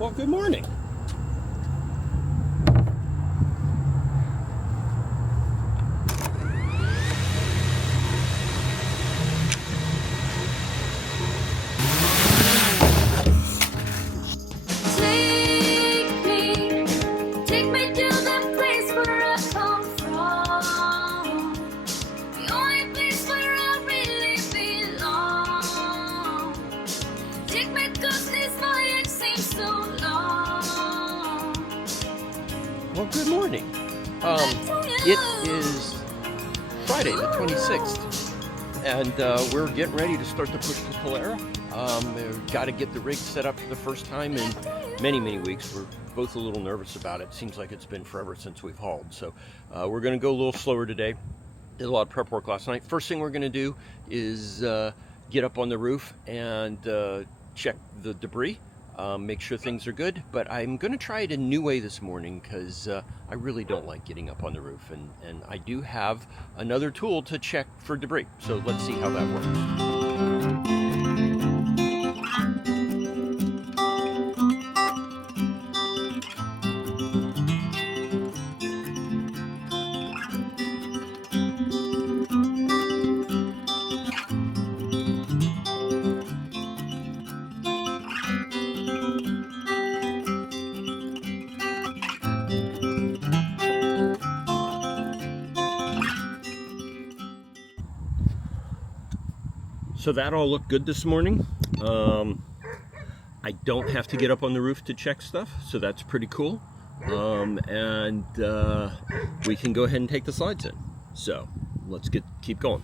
Well, good morning. Take me to the place where I come from, the only place where I really belong. Take me 'cause this voyage seems so long. Well, good morning. It is Friday the 26th, and we're getting ready to start the push to Calera. We've got to get the rig set up for the first time in many weeks. We're both a little nervous about it. Seems like it's been forever since we've hauled, so we're going to go a little slower today. Did a lot of prep work last night. First thing we're going to do is get up on the roof and check the debris, make sure things are good. But I'm going to try it a new way this morning because I really don't like getting up on the roof, and I do have another tool to check for debris. So let's see how that works. So that all looked good this morning. I don't have to get up on the roof to check stuff, so that's pretty cool. And we can go ahead and take the slides in. So let's keep going.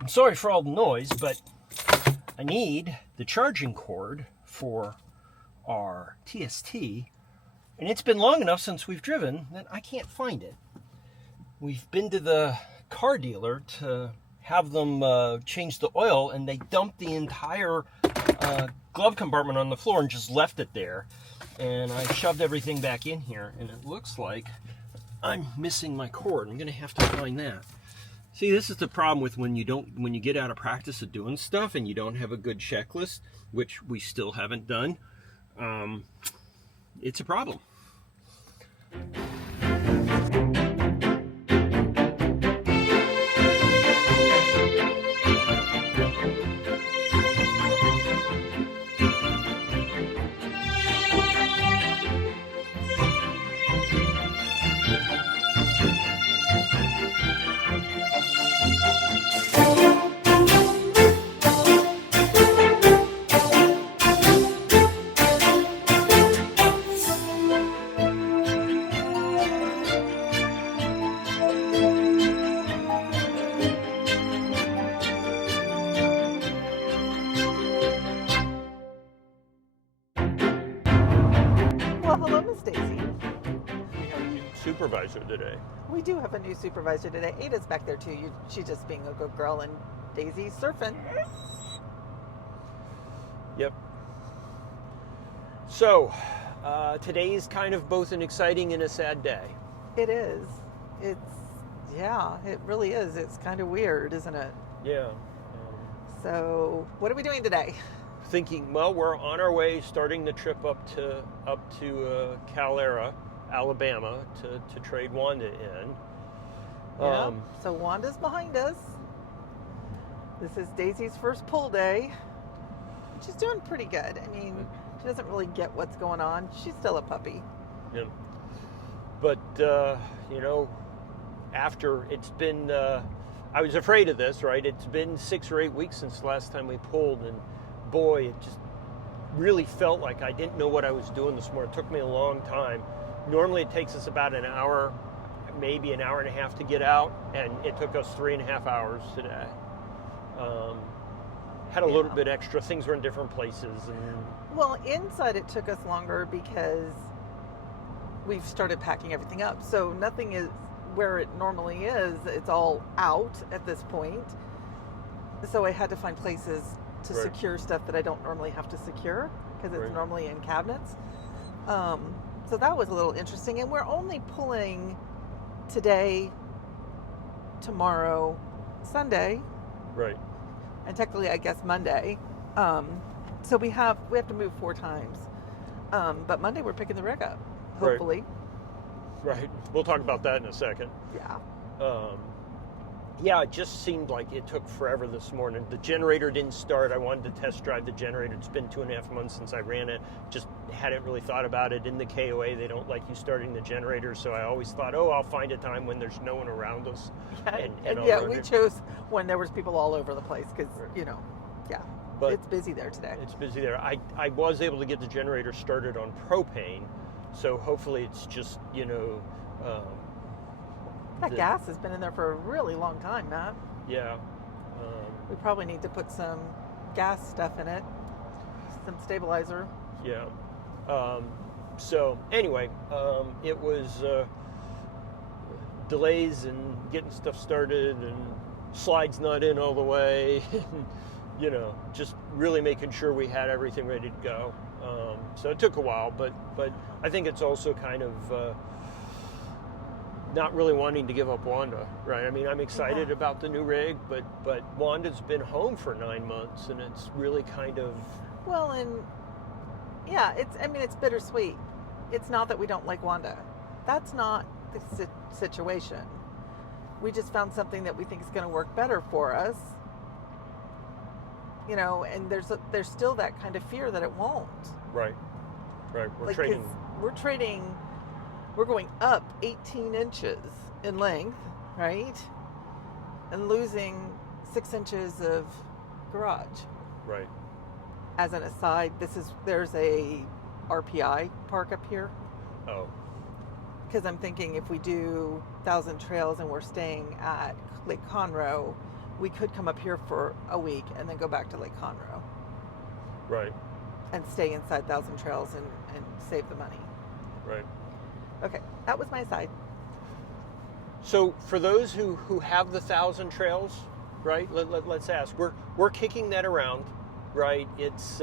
I'm sorry for all the noise, but I need the charging cord for our TST, and it's been long enough since we've driven that I can't find it. We've been to the car dealer to have them change the oil, and they dumped the entire glove compartment on the floor and just left it there. And I shoved everything back in here, and it looks like I'm missing my cord. I'm gonna have to find that. See, this is the problem with when you get out of practice of doing stuff and you don't have a good checklist, which we still haven't done. It's a problem. Hello, Miss Daisy. We have a new supervisor today. We do have a new supervisor today. Ada's back there too. She's just being a good girl, and Daisy's surfing. Yep. So, today's kind of both an exciting and a sad day. It is. It really is. It's kind of weird, isn't it? Yeah. So, what are we doing today? Thinking, well, we're on our way, starting the trip up to Calera, Alabama, to trade Wanda in. Yeah. So Wanda's behind us. This is Daisy's first pull day. She's doing pretty good. I mean, she doesn't really get what's going on. She's still a puppy. Yeah. But after it's been, I was afraid of this, right? It's been 6 or 8 weeks since the last time we pulled, and boy, it just really felt like I didn't know what I was doing this morning. It took me a long time. Normally it takes us about an hour, maybe an hour and a half to get out, and it took us 3.5 hours today. Had a little bit extra. Things were in different places. Well, inside it took us longer because we've started packing everything up. So nothing is where it normally is. It's all out at this point. So I had to find places to Right. secure stuff that I don't normally have to secure because it's Right. normally in cabinets. So that was a little interesting. And we're only pulling today, tomorrow, Sunday, Right. and technically I guess Monday. So we have to move 4 times. But Monday we're picking the rig up, Right. hopefully. Right. We'll talk about that in a second. Yeah. Yeah, it just seemed like it took forever this morning. The generator didn't start. I wanted to test drive the generator. It's been 2.5 months since I ran it. Just hadn't really thought about it. In the KOA, they don't like you starting the generator, so I always thought, I'll find a time when there's no one around us. And I'll yeah, run we it. chose when there was people all over the place because, Right. yeah, But it's busy there today. it's busy there. I was able to get the generator started on propane, so hopefully it's just, That the- gas has been in there for a really long time, Matt. yeah. We probably need to put some gas stuff in it, some stabilizer. Yeah. So anyway, it was delays in getting stuff started and slides not in all the way. Just really making sure we had everything ready to go. So it took a while, but I think it's also kind of not really wanting to give up Wanda, right? I mean, I'm excited Yeah. about the new rig, but Wanda's been home for 9 months, and it's really kind of Well, and yeah, it's bittersweet. It's not that we don't like Wanda. That's not the situation. We just found something that we think is going to work better for us. And there's still that kind of fear that it won't. right. We're Like, 'cause trading. we're going up 18 inches in length, right? And losing 6 inches of garage. Right. As an aside, there's a RPI park up here. Oh, Because I'm thinking if we do 1,000 Trails and we're staying at Lake Conroe, we could come up here for a week and then go back to Lake Conroe right. and stay inside 1,000 Trails and save the money. Right. Okay, that was my side. So for those who have the 1,000 Trails, right? Let's ask. We're kicking that around, right? It's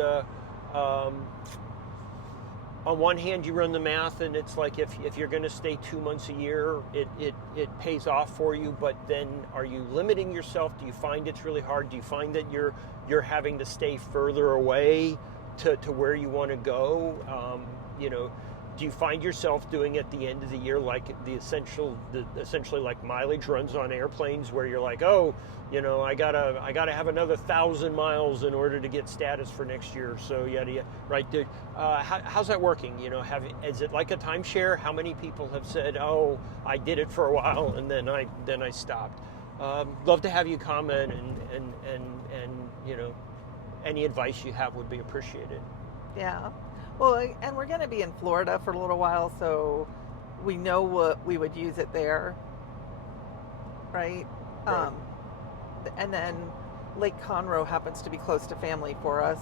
on one hand, you run the math, and it's like if you're going to stay 2 months a year, it pays off for you. But then, are you limiting yourself? Do you find it's really hard? Do you find that you're having to stay further away to where you want to go? Do you find yourself doing at the end of the year like essentially like mileage runs on airplanes, where you're like, I gotta have another 1,000 miles in order to get status for next year. So yada, right? How's that working? Is it like a timeshare? How many people have said, "Oh, I did it for a while and then I stopped"? Love to have you comment and any advice you have would be appreciated. Yeah. Well, and we're going to be in Florida for a little while, so we know what we would use it there, right? Right. And then Lake Conroe happens to be close to family for us.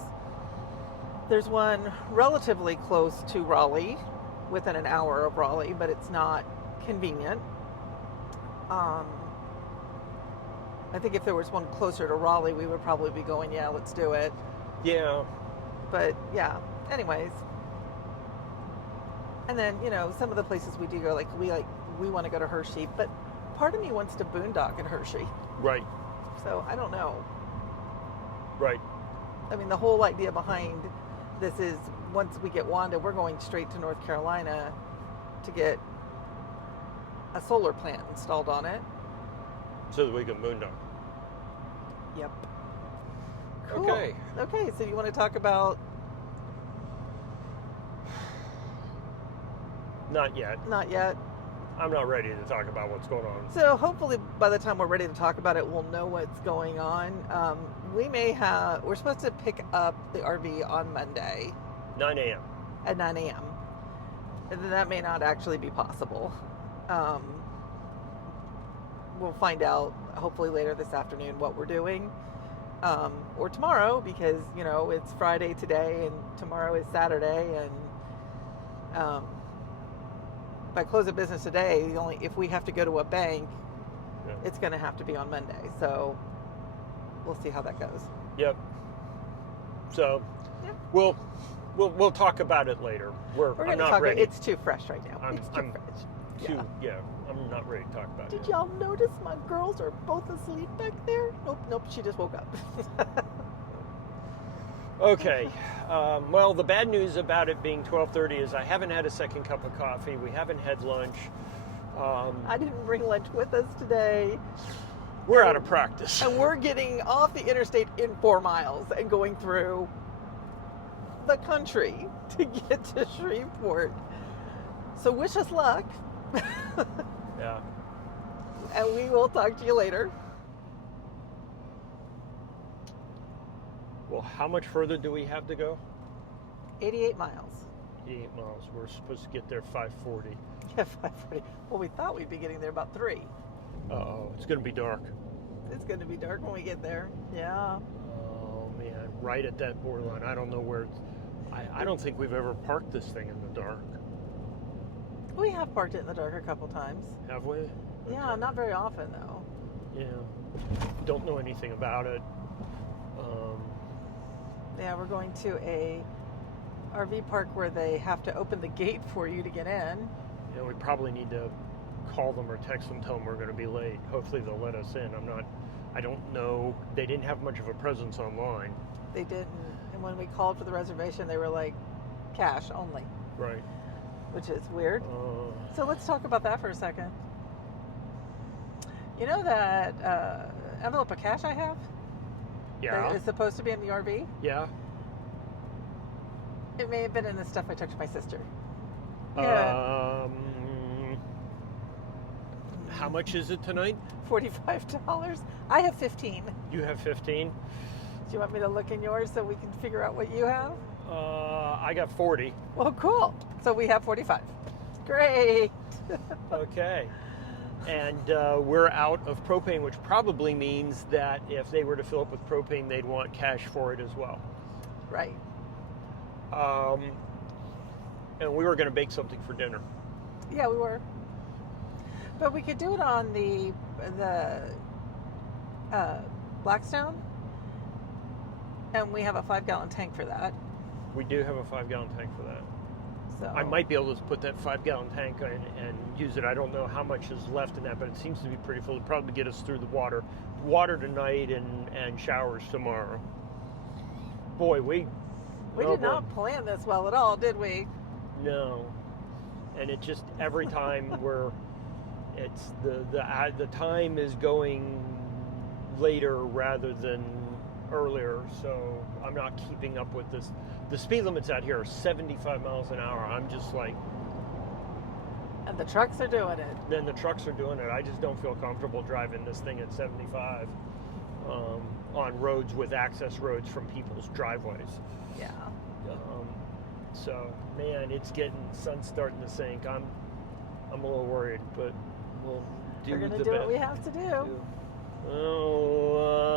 There's one relatively close to Raleigh, within an hour of Raleigh, but it's not convenient. I think if there was one closer to Raleigh, we would probably be going, yeah, let's do it. Yeah. But yeah, anyways. And then, some of the places we do go, we want to go to Hershey, but part of me wants to boondock in Hershey. Right. So I don't know. Right. I mean, the whole idea behind this is once we get Wanda, we're going straight to North Carolina to get a solar plant installed on it. So that we can moondock. Yep. Cool. Okay, so you want to talk about... Not yet. Not yet. I'm not ready to talk about what's going on. So hopefully by the time we're ready to talk about it, we'll know what's going on. We're supposed to pick up the RV on Monday 9 a.m. at 9 a.m. And then that may not actually be possible. We'll find out hopefully later this afternoon what we're doing. Or tomorrow, because, it's Friday today and tomorrow is Saturday. And by close of business today, if we have to go to a bank, Yeah. it's going to have to be on Monday. So we'll see how that goes. Yep. So Yeah. we'll talk about it later. We're I'm going to not talk. ready. It's too fresh right now. I'm- It's too I'm fresh. I'm not ready to talk about Did it. y'all notice my girls are both asleep back there? Nope. She just woke up. Okay. Well, the bad news about it being 12:30 is I haven't had a second cup of coffee. We haven't had lunch. I didn't bring lunch with us today. We're out of practice. And we're getting off the interstate in 4 miles and going through the country to get to Shreveport. So wish us luck. Yeah. And we will talk to you later. Well, how much further do we have to go? 88 miles. 8 miles. We're supposed to get there 5:40. Yeah, 5:40. Well, we thought we'd be getting there about 3. Uh-oh, it's going to be dark. It's going to be dark when we get there. Yeah. Oh, man, right at that borderline. I don't know where. I don't think we've ever parked this thing in the dark. We have parked it in the dark a couple times. Have we? Yeah, not very often though. Yeah. Don't know anything about it. Yeah, we're going to a RV park where they have to open the gate for you to get in. You know, we probably need to call them or text them, tell them we're going to be late. Hopefully they'll let us in. I don't know. They didn't have much of a presence online. They didn't. And when we called for the reservation, they were like, cash only, Right. which is weird. Uh, So let's talk about that for a second. You know that envelope of cash I have? yeah. That is supposed to be in the RV? Yeah. It may have been in the stuff I took to my sister. How much is it tonight? $45. I have 15. You have 15. Do you want me to look in yours so we can figure out what you have? I got 40. Well, cool. So we have 45. Great. Okay. And we're out of propane, which probably means that if they were to fill up with propane, they'd want cash for it as well. Right. And we were going to bake something for dinner. Yeah, we were. But we could do it on the Blackstone, and we have a 5-gallon tank for that. We do have a 5-gallon tank for that. So I might be able to put that 5-gallon tank in and use it. I don't know how much is left in that, but it seems to be pretty full. It'll probably get us through the water tonight and showers tomorrow. Boy, we did not plan this well at all, did we? No. And it just every time it's the time is going later rather than earlier, so I'm not keeping up with this. The speed limits out here are 75 miles an hour. I'm just like, And the trucks are doing it. then the trucks are doing it. I just don't feel comfortable driving this thing at 75 on roads with access roads from people's driveways. Yeah. So man, it's sun's starting to sink. I'm a little worried, but we'll do We're the gonna do best. what we have to do. Oh,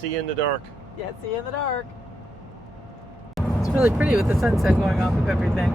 see you in the dark. Yeah, see you in the dark. It's really pretty with the sunset going off of everything.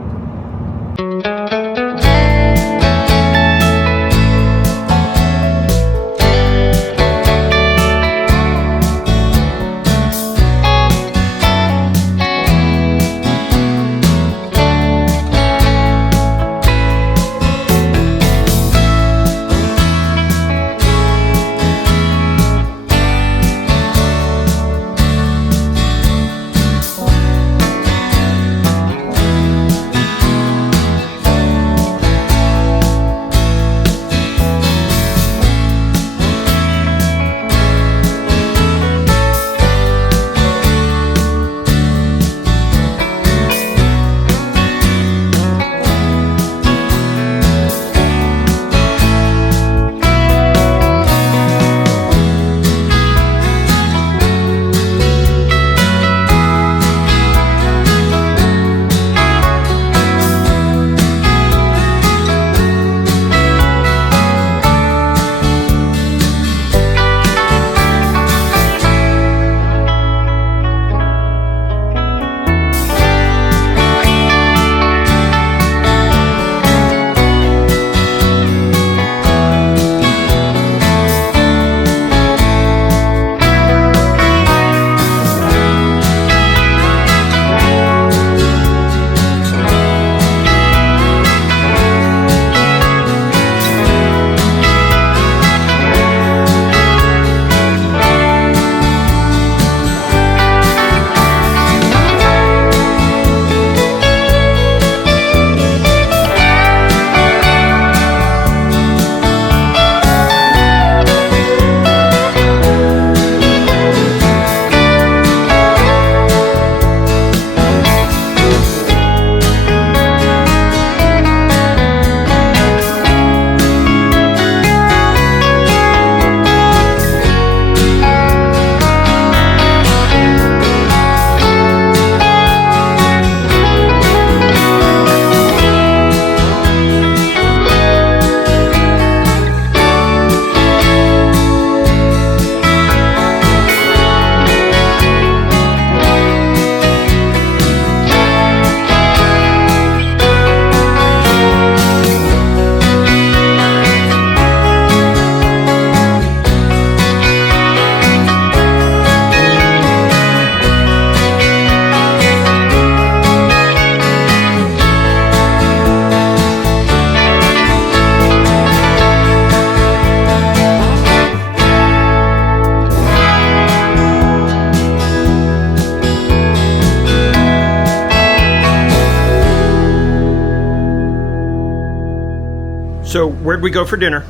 So where'd we go for dinner?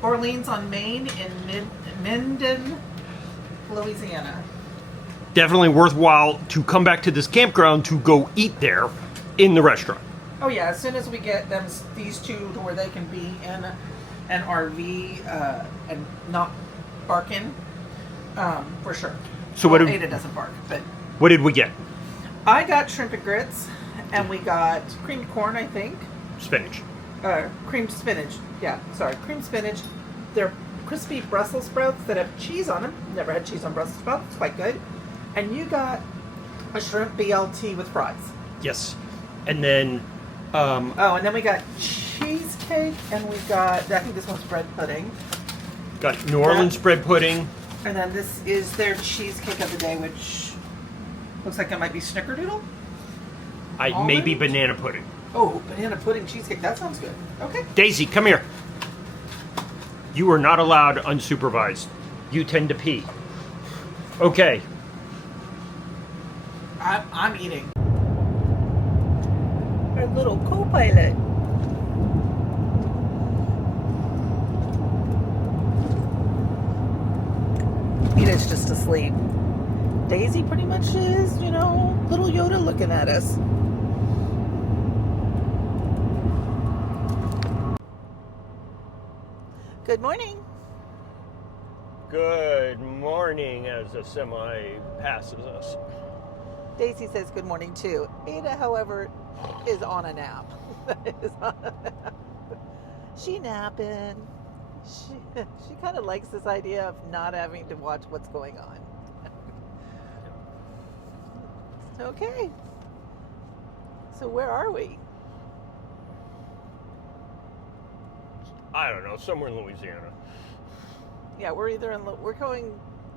Orleans on Main in Minden, Louisiana. Definitely worthwhile to come back to this campground to go eat there in the restaurant. Oh yeah, as soon as we get these two to where they can be in an RV and not barking, for sure. So well, what did, Ada doesn't bark, but what did we get? I got shrimp and grits, and we got creamed corn, I think. Spinach. Creamed spinach. Yeah, sorry, creamed spinach. They're crispy Brussels sprouts that have cheese on them. Never had cheese on Brussels sprouts. It's quite good. And you got a shrimp BLT with fries. Yes. And then... and then we got cheesecake, and we got, I think this one's bread pudding. Got New Orleans bread pudding. And then this is their cheesecake of the day, which looks like it might be snickerdoodle. Maybe banana pudding. Oh, banana pudding cheesecake. That sounds good. Okay. Daisy, come here. You are not allowed unsupervised. You tend to pee. Okay. I'm eating. Our little co-pilot. Edith's just asleep. Daisy pretty much is, little Yoda looking at us. Good morning. Good morning as the semi passes us. Daisy says good morning too. Ada, however, is on a nap. She napping. She kind of likes this idea of not having to watch what's going on. Okay. So where are we? I don't know, somewhere in Louisiana. Yeah, we're either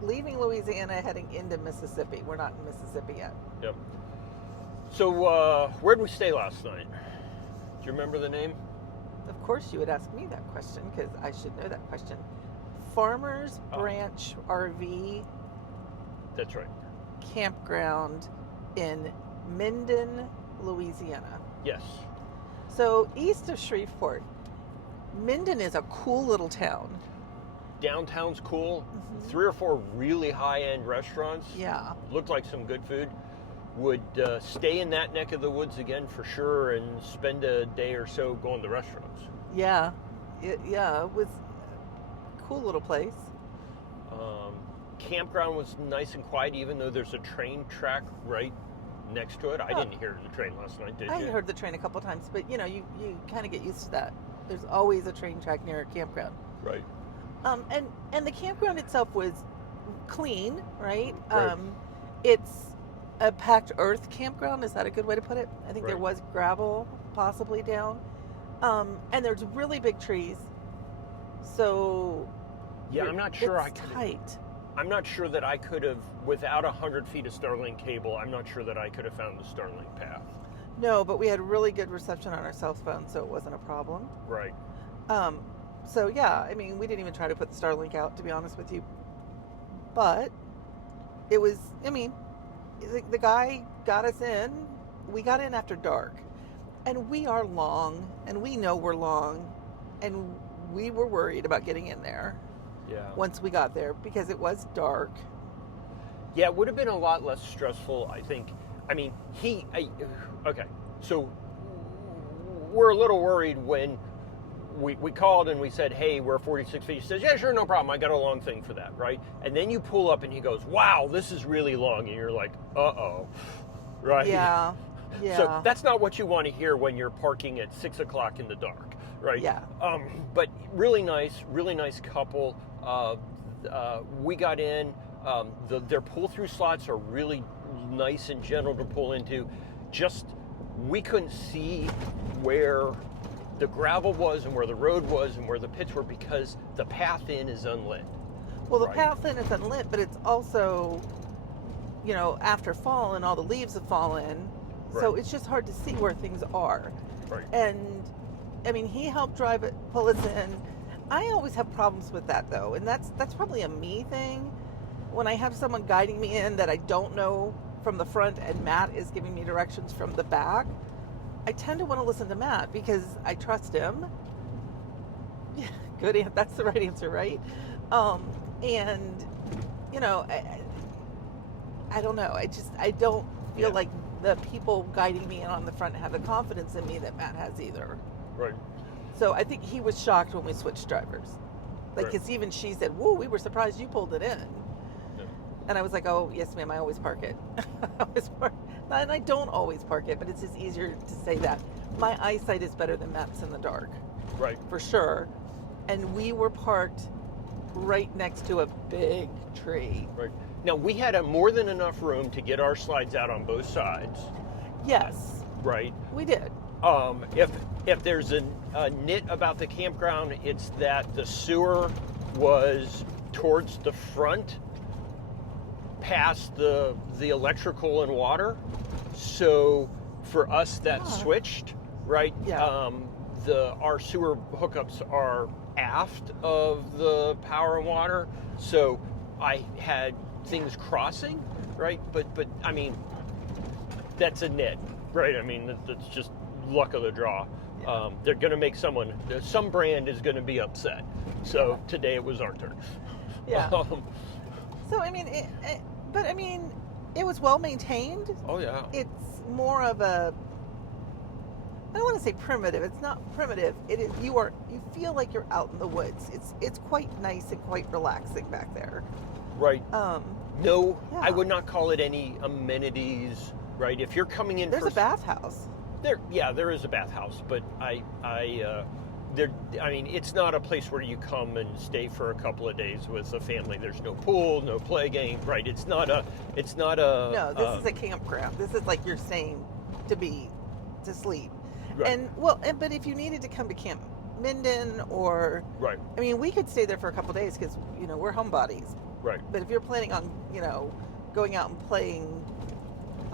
leaving Louisiana, heading into Mississippi. We're not in Mississippi yet. Yep. So, where'd we stay last night? Do you remember the name? Of course you would ask me that question, because I should know that question. Farmers Branch RV. That's right. Campground in Minden, Louisiana. Yes. So east of Shreveport. Minden is a cool little town. Downtown's cool. 3 or 4 really high-end restaurants. Yeah. Looked like some good food. Would stay in that neck of the woods again for sure and spend a day or so going to restaurants. Yeah. It was a cool little place. Campground was nice and quiet, even though there's a train track right next to it. I didn't hear the train last night, did you? I heard the train a couple times, but you kind of get used to that. There's always a train track near a campground. Right. And the campground itself was clean, right? Right. It's a packed earth campground. Is that a good way to put it? I think there Right. was gravel possibly down. And there's really big trees. So Yeah, I'm not sure it's tight. I'm not sure that I could have, without 100 feet of Starlink cable, I'm not sure that I could have found the Starlink path. No, but we had really good reception on our cell phone, so it wasn't a problem. Right. So yeah, I mean, we didn't even try to put the Starlink out, to be honest with you. But it was, the guy got us in. We got in after dark. And we are long, and we know we're long, and we were worried about getting in there. Yeah. Once we got there, because it was dark. Yeah, it would have been a lot less stressful, I think. Okay, so we're a little worried when we called and we said, hey, we're 46 feet. He says, yeah, sure, no problem. I got a long thing for that, right? And then you pull up and he goes, wow, this is really long. And you're like, uh-oh, right? Yeah, yeah. So that's not what you want to hear when you're parking at 6 o'clock in the dark, right? Yeah. But really nice couple. We got in. Their pull-through slots are really nice and gentle to pull into. Just, we couldn't see where the gravel was and where the road was and where the pits were because the path in is unlit. Well, the Right. path in is unlit, but it's also, after fall and all the leaves have fallen. So Right. it's just hard to see where things are. Right. And, he helped pull us in. I always have problems with that, though. And that's probably a me thing. When I have someone guiding me in that I don't know from the front and Matt is giving me directions from the back, I tend to want to listen to Matt because I trust him. Yeah, good. That's the right answer, right? And you know, I don't know. I don't feel like the people guiding me on the front have the confidence in me that Matt has either. Right. So I think he was shocked when we switched drivers. Like, Right. because even she said, "Whoa, we were surprised you pulled it in." Yeah. And I was like, "Oh, yes, ma'am. I always park it." And I don't always park it, but it's just easier to say that. My eyesight is better than Matt's in the dark, Right. for sure. And we were parked right next to a big tree. Right. Now, we had more than enough room to get our slides out on both sides. Yes, Right. we did. If there's a nit about the campground, it's that the sewer was towards the front, past the electrical and water. So for us, that switched, right? Yeah. Our sewer hookups are aft of the power and water, so I had things crossing, right? But I mean, that's a nit, right? I mean, that's just luck of the draw. They're going to make some brand is going to be upset. So today it was our turn. Yeah. So I mean, it was well maintained. Oh yeah. It's more of a, I don't want to say primitive. It's not primitive. It is. You feel like you're out in the woods. It's quite nice and quite relaxing back there. Right. No, Yeah. I would not call it any amenities. Right. If you're coming in, There's a bathhouse. There is a bathhouse, but I mean, it's not a place where you come and stay for a couple of days with a family. There's no pool, no play game, right? It's not a. No, this is a campground. This is like you're staying to sleep. Right. But if you needed to come to Camp Minden or, Right. I mean, we could stay there for a couple of days because we're homebodies. Right. But if you're planning on going out and playing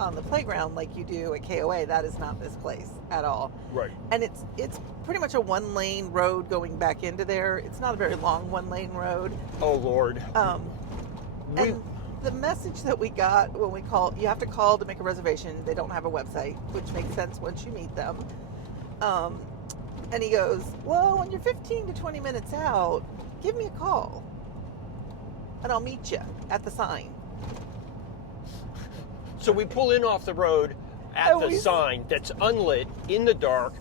on the playground like you do at KOA, that is not this place at all. Right. And it's pretty much a one-lane road going back into there. It's not a very long one-lane road. Oh Lord. And the message that we got when we called, you have to call to make a reservation. They don't have a website, which makes sense once you meet them. And he goes, "Well, when you're 15 to 20 minutes out, give me a call and I'll meet you at the sign." So we pull in off the road at the sign that's unlit in the dark.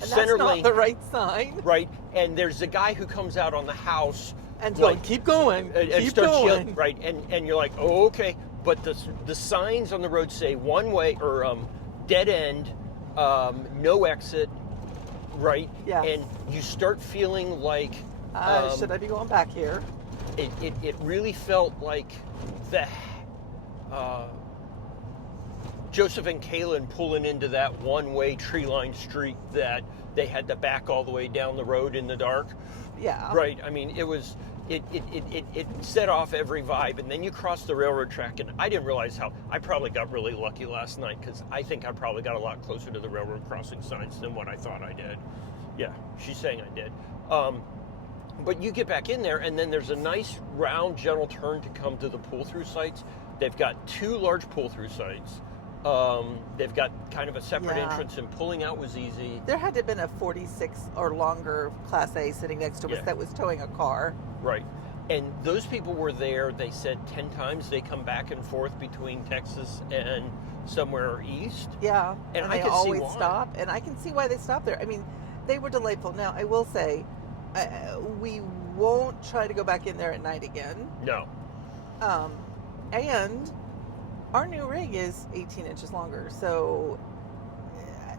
And center that's not lane, the right sign. right? And there's a guy who comes out on the house And like, keep going, and keep starts going. yelling, right? And you're like, oh, okay. But the signs on the road say one way or dead end, no exit, right? Yeah. And you start feeling like Should I be going back here? it really felt like the Joseph and Kaylin pulling into that one-way tree-lined street that they had to back all the way down the road in the dark. Yeah. Right. I mean, it set off every vibe, and then you cross the railroad track, and I didn't realize how I probably got really lucky last night because I think I probably got a lot closer to the railroad crossing signs than what I thought I did. Yeah, she's saying I did. But you get back in there, and then there's a nice round, gentle turn to come to the pull-through sites. They've got 2 large pull-through sites. They've got kind of a separate entrance, and pulling out was easy. There had to have been a 46 or longer Class A sitting next to us that was towing a car. Right. And those people were there, they said 10 times. They come back and forth between Texas and somewhere east. Yeah. And I they can see always why. stop. And I can see why they stop there. I mean, they were delightful. Now, I will say, we won't try to go back in there at night again. No. And our new rig is 18 inches longer. So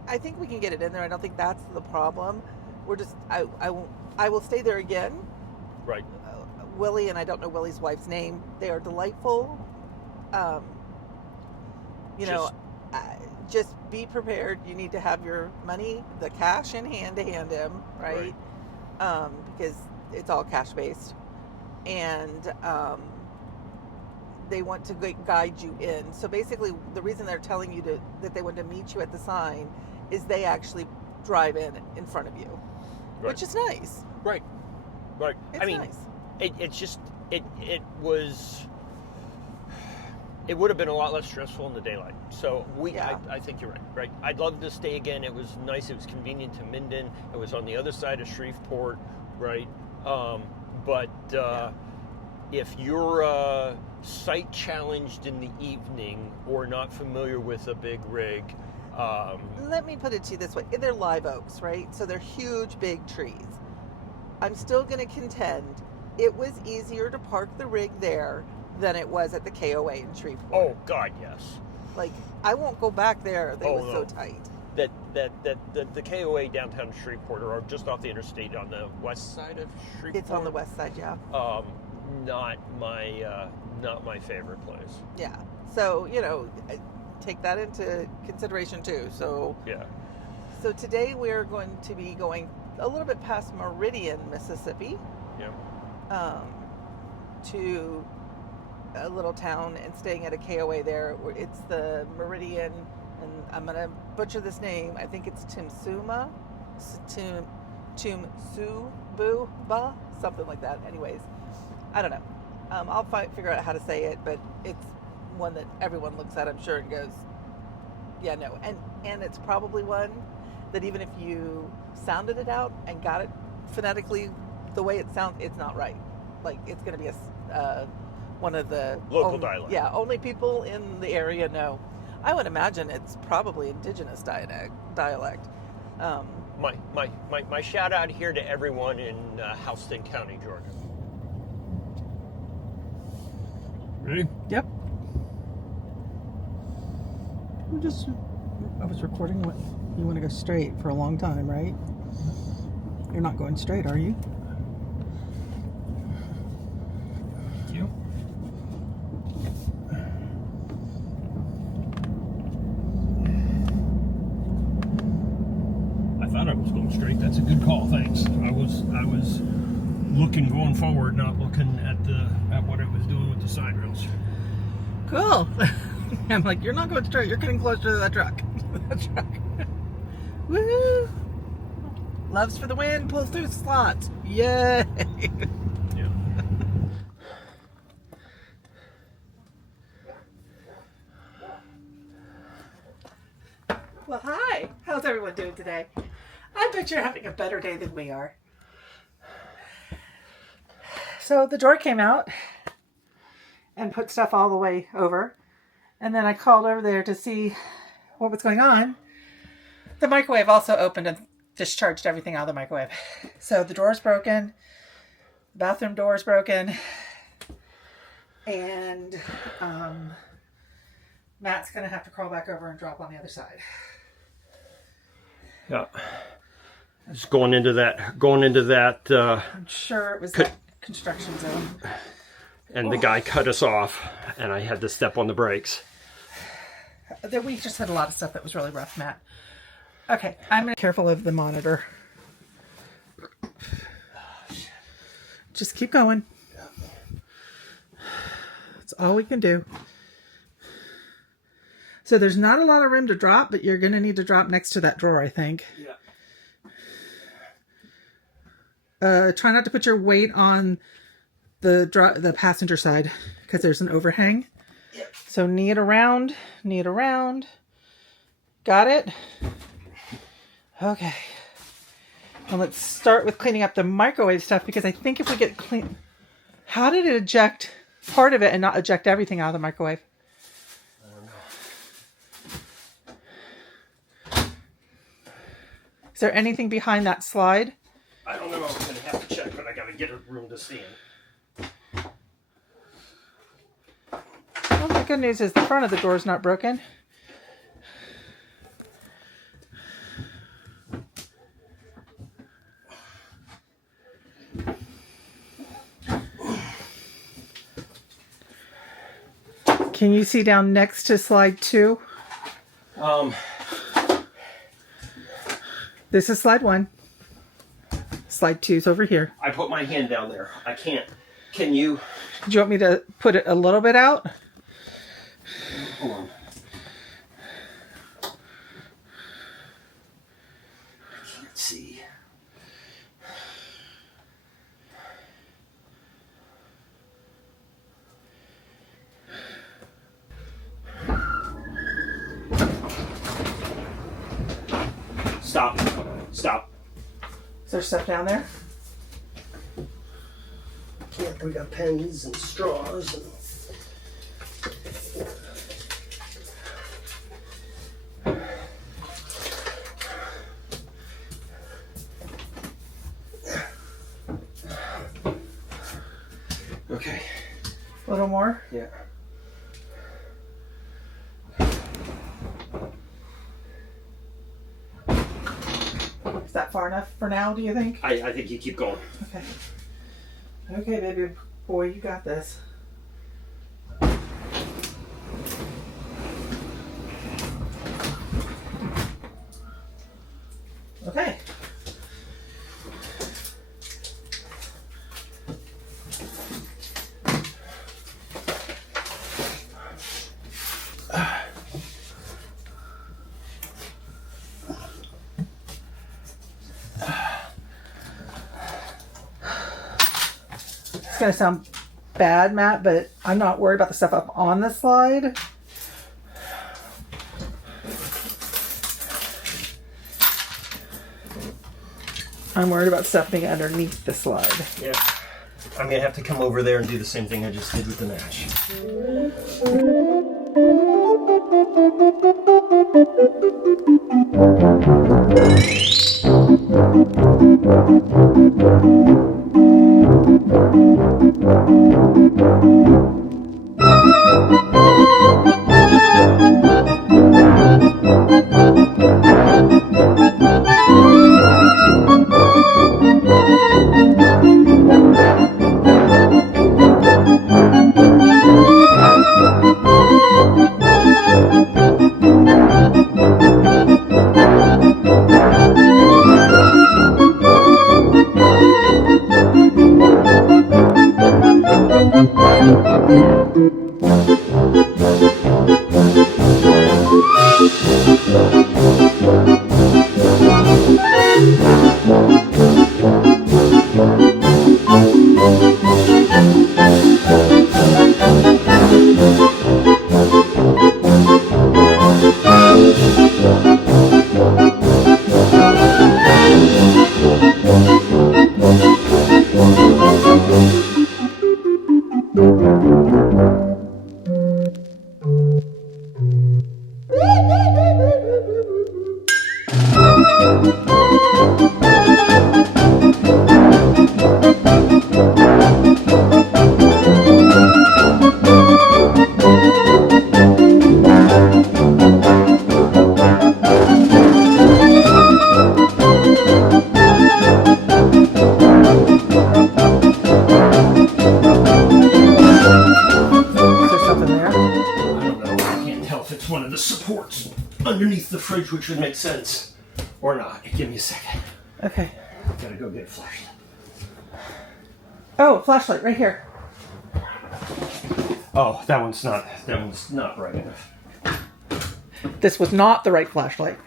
I think we can get it in there. I don't think that's the problem. We're just, I will stay there again. Right. Willie, and I don't know Willie's wife's name, they are delightful. Just be prepared. You need to have your money, the cash in hand to hand him, right? Because it's all cash based. And they want to guide you in. So basically, the reason they're telling you that they want to meet you at the sign is they actually drive in front of you, which is nice. Right. Right. It's nice. It would have been a lot less stressful in the daylight. So Yeah. I think you're right. I'd love to stay again. It was nice. It was convenient to Minden. It was on the other side of Shreveport. right? But if you're sight challenged in the evening or not familiar with a big rig, let me put it to you this way. They're live oaks, right? So they're huge, big trees. I'm still going to contend it was easier to park the rig there than it was at the KOA in Shreveport. oh God, yes. Like, I won't go back there. They Oh, were no. so tight. The KOA downtown Shreveport, or just off the interstate on the west side of Shreveport. It's on the west side, yeah. Not my favorite place. Yeah. So, you know, take that into consideration too. So, Yeah. so today we're going to be going a little bit past Meridian, Mississippi, Yeah. to a little town and staying at a KOA there. It's the Meridian, and I'm going to butcher this name. I think it's Timsuba, something like that. Anyways, I don't know. I'll figure out how to say it, but it's one that everyone looks at, I'm sure, and goes, yeah, no. And it's probably one that even if you sounded it out and got it phonetically the way it sounds, it's not right. Like, it's going to be one of the Local dialect. Yeah, only people in the area know. I would imagine it's probably indigenous dialect. My shout out here to everyone in Houston County, Georgia. Ready? Yep. I was recording what you want to go straight for a long time, right? You're not going straight, are you? Thank you. I thought I was going straight. That's a good call. Thanks. I was looking going forward, not looking at what I was doing with the side rails. Cool. I'm like, you're not going straight. You're getting closer to that truck. Woohoo! Loves for the win. Pulls through slots. Yay! Yeah. Well, hi. How's everyone doing today? I bet you're having a better day than we are. So the drawer came out and put stuff all the way over. And then I called over there to see what was going on. The microwave also opened and discharged everything out of the microwave. So the drawer's broken. The bathroom door's broken. And Matt's going to have to crawl back over and drop on the other side. Yeah. Just going into that. I'm sure it was that construction zone. And the guy cut us off, and I had to step on the brakes. We just had a lot of stuff that was really rough, Matt. Okay, I'm gonna be careful of the monitor. Just keep going. That's all we can do. So there's not a lot of room to drop, but you're gonna need to drop next to that drawer, I think. Yeah. Try not to put your weight on the passenger side because there's an overhang. Yep. So knee it around. Got it? Okay. Well, let's start with cleaning up the microwave stuff because I think if we get clean... How did it eject part of it and not eject everything out of the microwave? I don't know. Is there anything behind that slide? I don't know. I'm going to have to check, but I got to get a room to see in. Well, the good news is the front of the door is not broken. Can you see down next to slide 2? This is slide 1. Slide 2 is over here. I put my hand down there. I can't. Can you? Do you want me to put it a little bit out? Hold on. I can't see. Stop. Is there stuff down there? Camp, we got pens and straws. And okay. A little more? Yeah. Is that far enough for now, do you think? I think you keep going. Okay. Okay, baby boy, you got this. Okay. It's gonna sound bad, Matt, but I'm not worried about the stuff up on the slide. I'm worried about stuff being underneath the slide. Yeah. I'm gonna have to come over there and do the same thing I just did with the match. Underneath the fridge, which would make sense, or not. Give me a second. Okay. Gotta go get a flashlight. Oh, flashlight right here. Oh, that one's not bright enough. This was not the right flashlight.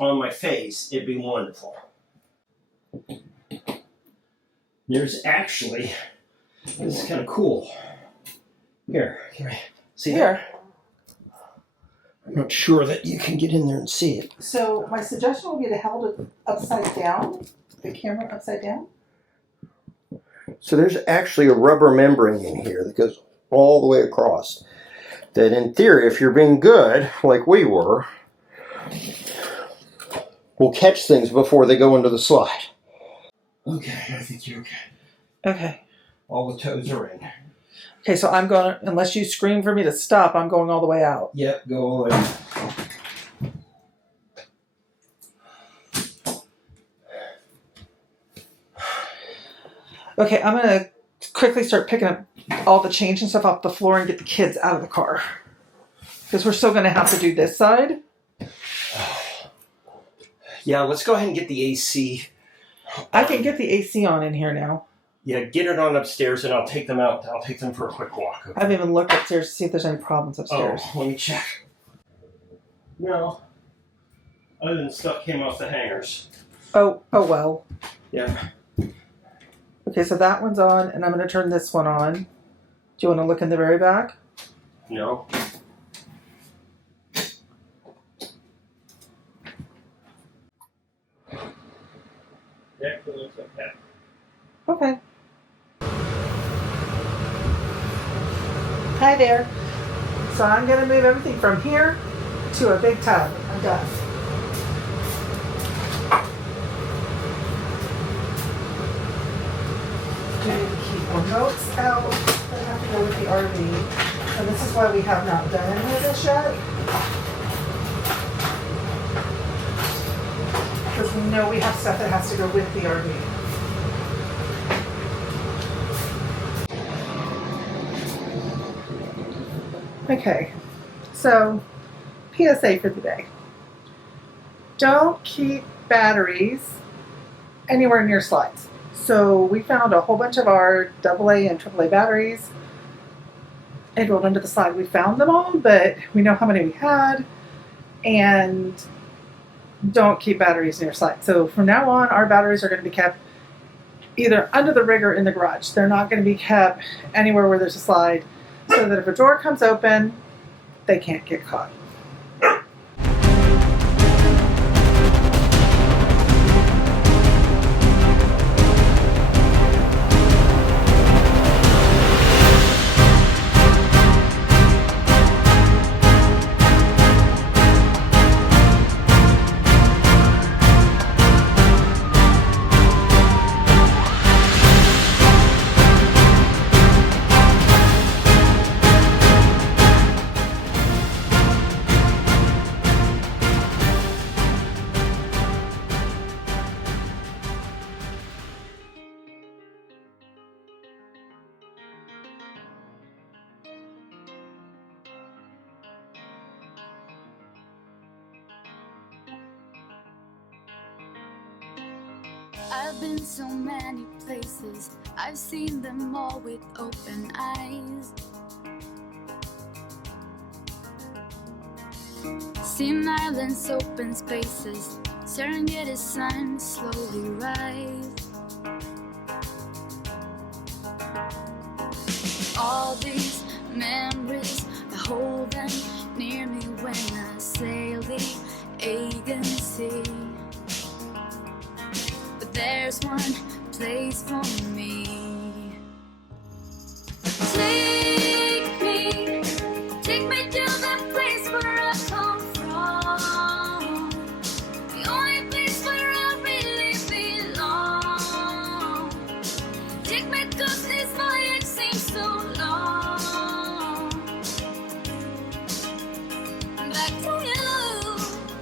On my face, it'd be wonderful. There's actually, this is kind of cool. Here, can I see Here. that? I'm not sure that you can get in there and see it. So my suggestion would be to hold it upside down, the camera upside down. So there's actually a rubber membrane in here that goes all the way across. That in theory, if you're being good, like we were, will catch things before they go into the slide. Okay, I think you're okay. Okay. All the toes are in. Okay, so I'm going, unless you scream for me to stop, I'm going all the way out. Yep, go all the way. Okay, I'm going to quickly start picking up all the change and stuff off the floor and get the kids out of the car. Because we're still going to have to do this side. Yeah, let's go ahead and get the AC. I can get the AC on in here now. Yeah, get it on upstairs and I'll take them out. I'll take them for a quick walk. Okay? I haven't even looked upstairs to see if there's any problems upstairs. Oh, let me check. No. Other than stuff came off the hangers. Oh well. Yeah. Okay, so that one's on, and I'm going to turn this one on. Do you want to look in the very back? No. That looks okay. Okay. Hi there. So I'm going to move everything from here to a big tub. I'm done. Keep remotes out that have to go with the RV. And this is why we have not done any of this yet. Because we know we have stuff that has to go with the RV. Okay, so PSA for the day. Don't keep batteries anywhere near slides. So we found a whole bunch of our AA and AAA batteries and rolled under the slide. We found them all, but we know how many we had, and don't keep batteries near slides. So from now on, our batteries are going to be kept either under the rig or in the garage. They're not going to be kept anywhere where there's a slide, so that if a drawer comes open, they can't get caught. I've been so many places, I've seen them all with open eyes. Seen islands, open spaces, Serengeti sun slowly rise. All these memories, I hold them near me when I sail the Aegean Sea. There's one place for me. Please